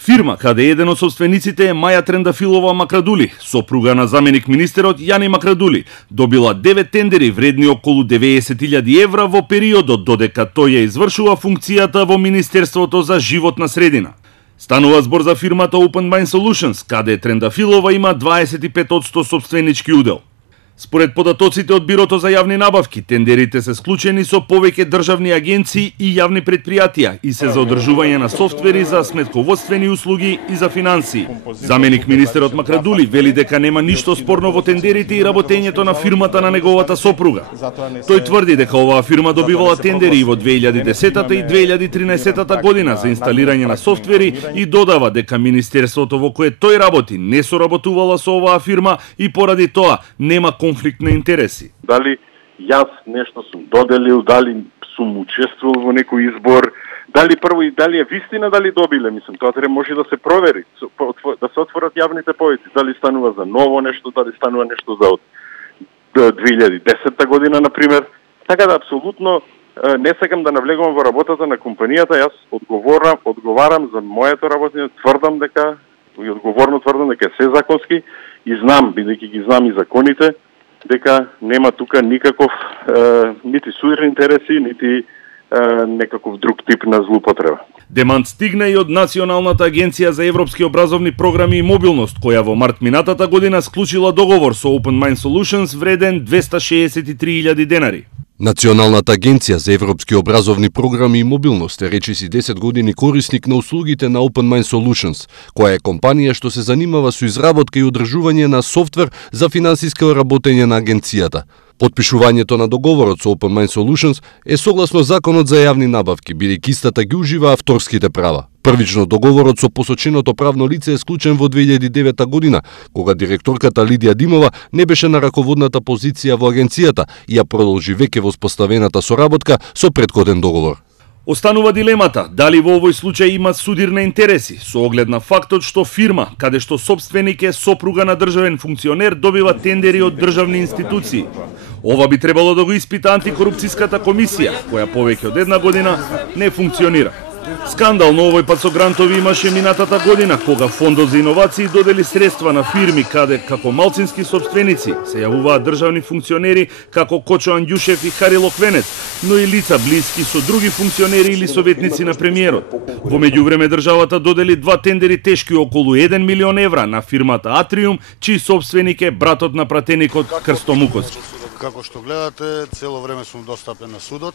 Фирма каде еден од собствениците е Маја Трендафилова Макрадули, сопруга на заменик министерот Јани Макрадули, добила 9 тендери вредни околу 90.000 евра во периодот додека тој ја извршува функцијата во Министерството за животна средина. Станува збор за фирмата Open Mind Solutions, каде Трендафилова има 25% собственички удел. Според податоците од Бирото за јавни набавки, тендерите се склучени со повеќе државни агенции и јавни предпријатија и се за одржување на софтвери за сметководствени услуги и за финансии. Заменик министерот Макрадули вели дека нема ништо спорно во тендерите и работењето на фирмата на неговата сопруга. Тој тврди дека оваа фирма добивала тендери во 2010 и 2013 година за инсталирање на софтвери и додава дека министерството во кое тој работи не соработувала со оваа фирма и поради тоа нема конфликт на интереси. Дали јас нешто сум доделил, дали сум учествувал во некој избор, дали прво и дали е вистина дали добиле, мислам, тоа треба може да се провери, да се отворат јавните повици, дали станува за ново нешто, дали станува нешто за од 2010 година, например. Така да, апсолутно не сакам да навлегувам во работата на компанијата, јас одговарам за моето работење, тврдам дека и одговорно тврдам дека е се законски и знам, бидејќи ги знам и законите, дека нема тука никаков нити судирни интереси, нити некаков друг тип на злоупотреба. Демант стигна и од Националната агенција за европски образовни програми и мобилност, која во март минатата година склучила договор со Open Mind Solutions вреден 263.000 денари. Националната агенција за европски образовни програми и мобилност е речиси 10 години корисник на услугите на Open Mind Solutions, која е компанија што се занимава со изработка и одржување на софтвер за финансиско работење на агенцијата. Потпишувањето на договорот со Open Mind Solutions е согласно Законот за јавни набавки, бидејќи истата ги ужива авторските права. Првично договорот со посоченото правно лице е склучен во 2009 година, кога директорката Лидија Димова не беше на раководната позиција во агенцијата и ја продолжи веќе воспоставената соработка со претходен договор. Останува дилемата дали во овој случај има судирни интереси, со оглед на фактот што фирма, каде што собственик е сопруга на државен функционер, добива тендери од државни институции. Ова би требало да го испита антикорупцијската комисија, која повеќе од една година не функционира. Скандал на овој пат со грантови имаше минатата година, кога Фондот за иновации додели средства на фирми каде како малцински собственици се јавуваат државни функционери како Кочо Андјушев и Хари Локвенец, но и лица блиски со други функционери или советници на премиерот. Во меѓувреме државата додели 2 тендери тешки околу 1 милион евра на фирмата Атриум, чиј собственик е братот на пратеникот Крсто Мукоски. Како што гледате, цело време сум достапен на судот.